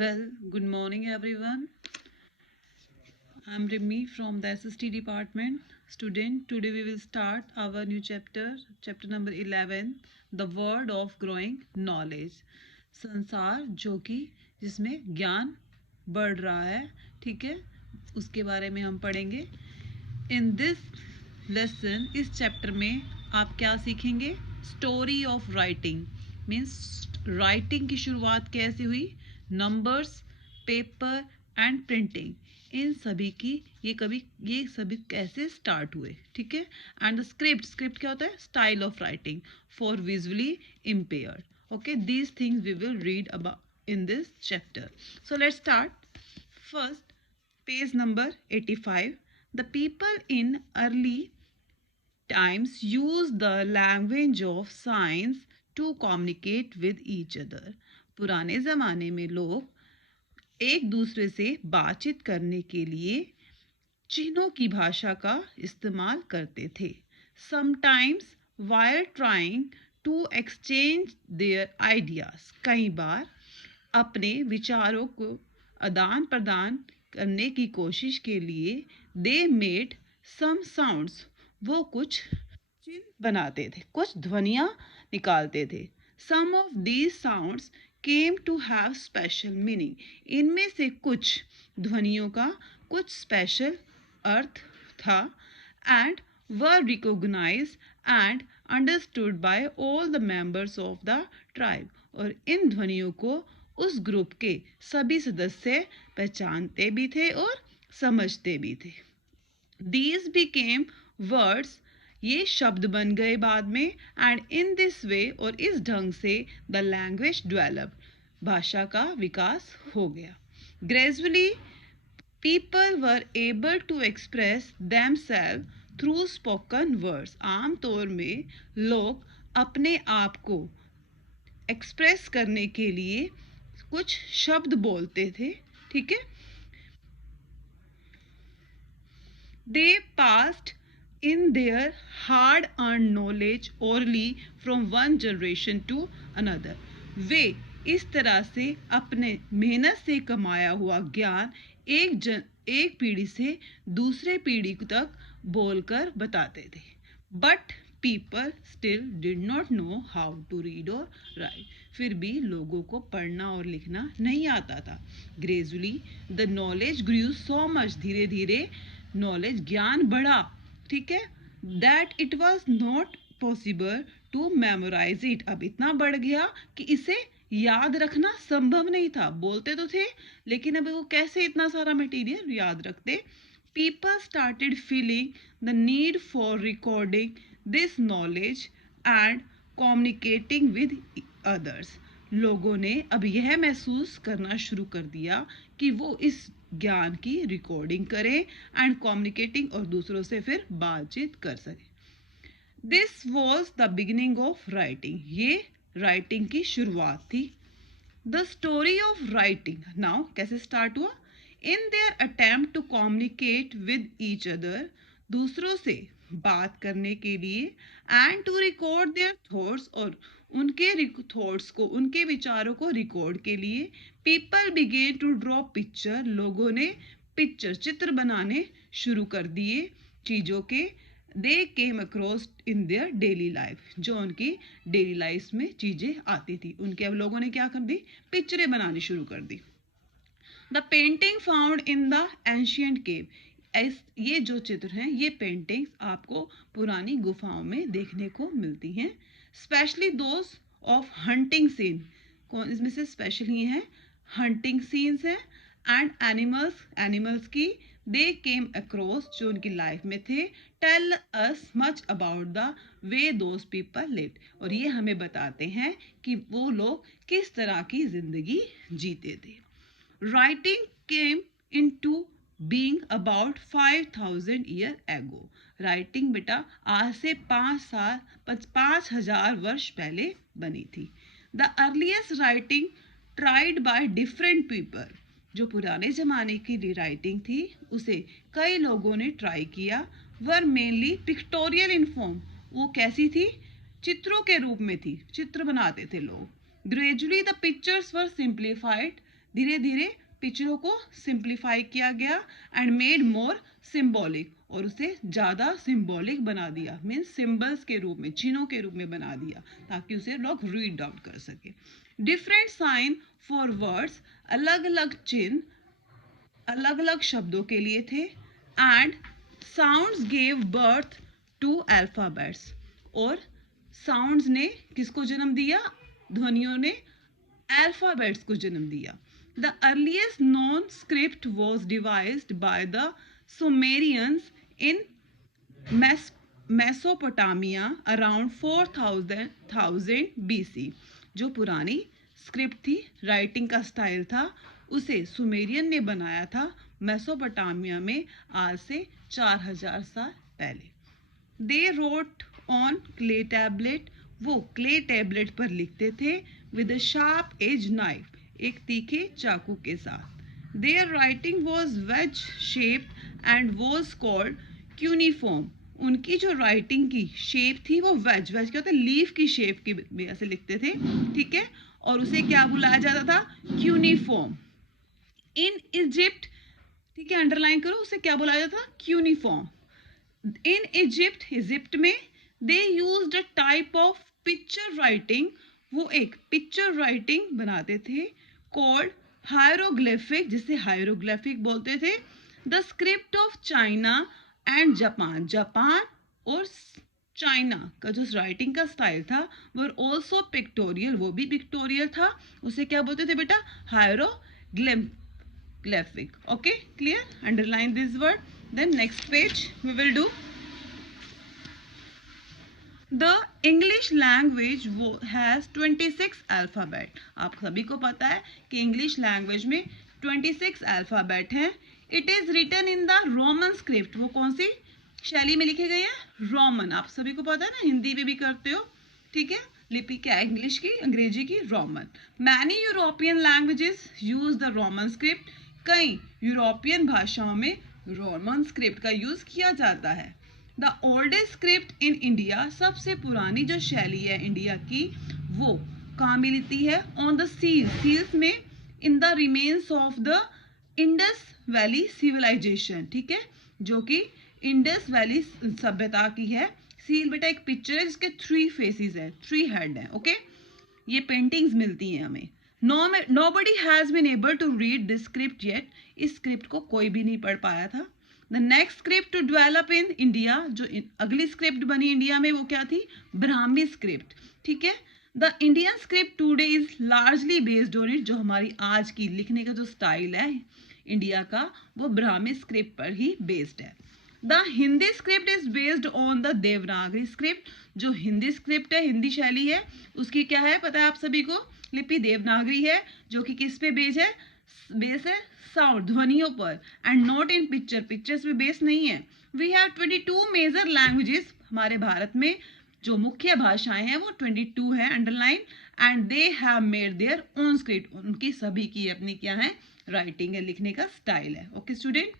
Well, good morning everyone. I'm Rimi from the SST department. Student, today we will start our new chapter number 11, The Word of Growing Knowledge. संसार जो कि जिसमें ज्ञान बढ़ रहा है, ठीक है, उसके बारे में हम पढ़ेंगे. इन दिस लेसन, इस चैप्टर में आप क्या सीखेंगे? Story of writing means writing की शुरुआत कैसे हुई, नंबर्स, पेपर एंड प्रिंटिंग, इन सभी की ये सभी कैसे स्टार्ट हुए, ठीक है. एंड द स्क्रिप्ट क्या होता है? Style of writing for visually impaired. Okay, these things we will read about in this chapter. So let's start. First, page number 85. The people in early times used the language of signs to communicate with each other. पुराने ज़माने में लोग एक दूसरे से बातचीत करने के लिए चिन्हों की भाषा का इस्तेमाल करते थे. Sometimes while trying to exchange their ideas, कई बार अपने विचारों को आदान प्रदान करने की कोशिश के लिए they made some sounds, वो कुछ चिन्ह बनाते थे, कुछ ध्वनियाँ निकालते थे. Some of these sounds came to have special meaning. इनमें से कुछ ध्वनियों का कुछ स्पेशल अर्थ था. And were recognized and understood by all the members of the tribe. और इन ध्वनियों को उस ग्रुप के सभी सदस्य पहचानते भी थे और समझते भी थे. These became words, ये शब्द बन गए बाद में. एंड इन दिस वे, और इस ढंग से द लैंग्वेज डेवलप, भाषा का विकास हो गया. Gradually people were able to express themselves through spoken words. आम तौर में लोग अपने आप को एक्सप्रेस करने के लिए कुछ शब्द बोलते थे, ठीक है. They passed in their hard earned knowledge orally from one generation to another. वे इस तरह से अपने मेहनत से कमाया हुआ ज्ञान एक पीढ़ी से दूसरे पीढ़ी तक बोलकर बताते थे. But people still did not know how to read और राइट. फिर भी लोगों को पढ़ना और लिखना नहीं आता था. Gradually the knowledge grew so much, धीरे धीरे नॉलेज ज्ञान बढ़ा, ठीक है. That it was not possible to memorize it. अब इतना बढ़ गया कि इसे याद रखना संभव नहीं था. बोलते तो थे लेकिन अब वो कैसे इतना सारा मटेरियल याद रखते. People started feeling the need for recording this knowledge and communicating with others. लोगों ने अब यह महसूस करना शुरू कर दिया कि वो इस ज्ञान की रिकॉर्डिंग करें एंड कम्युनिकेटिंग, और दूसरों से फिर बातचीत कर सकें. This was the beginning of writing. ये राइटिंग की शुरुआत थी. The story of writing now कैसे स्टार्ट हुआ? In their attempt to communicate with each other, दूसरों से बात करने के लिए, and to record their thoughts, और उनके थॉट्स को, उनके विचारों को रिकॉर्ड के लिए, people began to draw picture, लोगों ने पिक्चर, चित्र बनाने शुरू कर दिए चीज़ों के. They came across in their daily life, जो उनकी डेली लाइफ में चीज़ें आती थी उनके, अब लोगों ने क्या कर दी? पिक्चरें बनानी शुरू कर दी. The painting found in the ancient cave. ये जो चित्र हैं, ये पेंटिंग्स आपको पुरानी गुफाओं में देखने को मिलती हैं. Specially those of hunting scene. कौन इसमें से स्पेशल ही है? हंटिंग सीन्स हैं. एंड एनिमल्स की दे केम अक्रॉस, जो उनकी लाइफ में थे. Tell us much about the way those people lived, और ये हमें बताते हैं कि वो लोग किस तरह की जिंदगी जीते थे. Writing came into being about 5000 year ago. Writing बेटा आज से 5,000 वर्ष पहले बनी थी. The earliest writing tried by different people. जो पुराने ज़माने की राइटिंग थी उसे कई लोगों ने ट्राई किया. Were mainly pictorial in form. वो कैसी थी? चित्रों के रूप में थी, चित्र बनाते थे लोग. Gradually the pictures were simplified. धीरे धीरे पिक्चरों को सिंप्लीफाई किया गया एंड मेड मोर सिंबॉलिक, और उसे ज़्यादा सिंबॉलिक बना दिया, मीन्स सिंबल्स के रूप में, चिन्हों के रूप में बना दिया, ताकि उसे लोग रीड आउट कर सके। डिफरेंट साइन फॉर वर्ड्स, अलग अलग चिन्ह अलग अलग शब्दों के लिए थे। And sounds gave birth to alphabets, और साउंड्स ने किसको जन्म दिया, ध्वनियों ने अल्फ़ाबेट्स को जन्म दिया। The earliest non script was devised by the Sumerians in Mesopotamia around 4000 BC। जो पुरानी स्क्रिप्ट थी, राइटिंग का स्टाइल था, उसे सुमेरियन ने बनाया था मेसोपोटामिया में आज से 4000 साल पहले। They wrote on clay tablet, वो क्ले टैबलेट पर लिखते थे with a sharp edge knife, एक तीखे चाकू के साथ। Their writing was wedge shaped and was called cuneiform, उनकी जो राइटिंग की शेप थी वो वेज क्या होता है, लीफ की शेप की वजह से लिखते थे, ठीक है, और उसे क्या बुलाया जाता था, क्यूनिफॉर्म। इन इजिप्ट, ठीक है, अंडरलाइन करो, उसे क्या बुलाया जाता था, क्यूनिफॉर्म। इन इजिप्ट, इजिप्ट में they used a type of picture writing, वो एक पिक्चर राइटिंग बनाते थे कॉल्ड हायरोग्लिफिक, जिसे हायरोग्लिफिक बोलते थे। The script of China and Japan, Japan और चाइना का जो राइटिंग का स्टाइल था वो ऑल्सो पिक्टोरियल, वो भी पिक्टोरियल था, उसे क्या बोलते थे बेटा, hieroglyphic. Okay, clear, underline this word. Then next page we will do the English language वो हैज़ 26 अल्फ़ाबेट। आप सभी को पता है कि इंग्लिश लैंग्वेज में 26 अल्फ़ाबेट हैं। It is written in the Roman script, वो कौन सी शैली में लिखे गए हैं, रोमन। आप सभी को पता है ना, हिंदी में भी करते हो, ठीक है, लिपि क्या है, इंग्लिश की, अंग्रेजी की, Roman. Many European languages use the Roman script, कई यूरोपियन भाषाओं में रोमन स्क्रिप्ट का यूज़ किया जाता है। The oldest script in India, सबसे पुरानी जो शैली है इंडिया की, वो कहाँ मिलती है, ऑन द सील, सील्स में, in the remains of the Indus valley civilization, ठीक है, जो कि इंडस वैली सभ्यता की है। सील बेटा एक पिक्चर है जिसके 3 फेसेस है, 3 हेड है, ओके, ये पेंटिंग्स मिलती हैं हमें। Nobody has been able to read this script yet, इस स्क्रिप्ट को कोई भी नहीं पढ़ पाया था। The next script to develop in India, जो अगली स्क्रिप्ट बनी इंडिया में वो क्या थी, ब्राह्मी स्क्रिप्ट, ठीक है। The Indian script today is largely based on it, जो हमारी आज की लिखने का जो स्टाइल है इंडिया का, वो ब्राह्मी स्क्रिप्ट पर ही बेस्ड है। The Hindi script is based on the Devanagari script, जो हिंदी स्क्रिप्ट है, हिंदी शैली है, उसकी क्या है पता है आप सभी को, लिपि देवनागरी है, जो कि किस पे बेस है साउंड, ध्वनियों पर, and not in picture, pictures पे बेस नहीं है। वी हैव 22 मेजर लैंग्वेजेस, हमारे भारत में जो मुख्य भाषाएं हैं वो 22 है, underline, and they have made their own script, उनकी सभी की अपनी क्या है, राइटिंग है, लिखने का स्टाइल है। Okay student.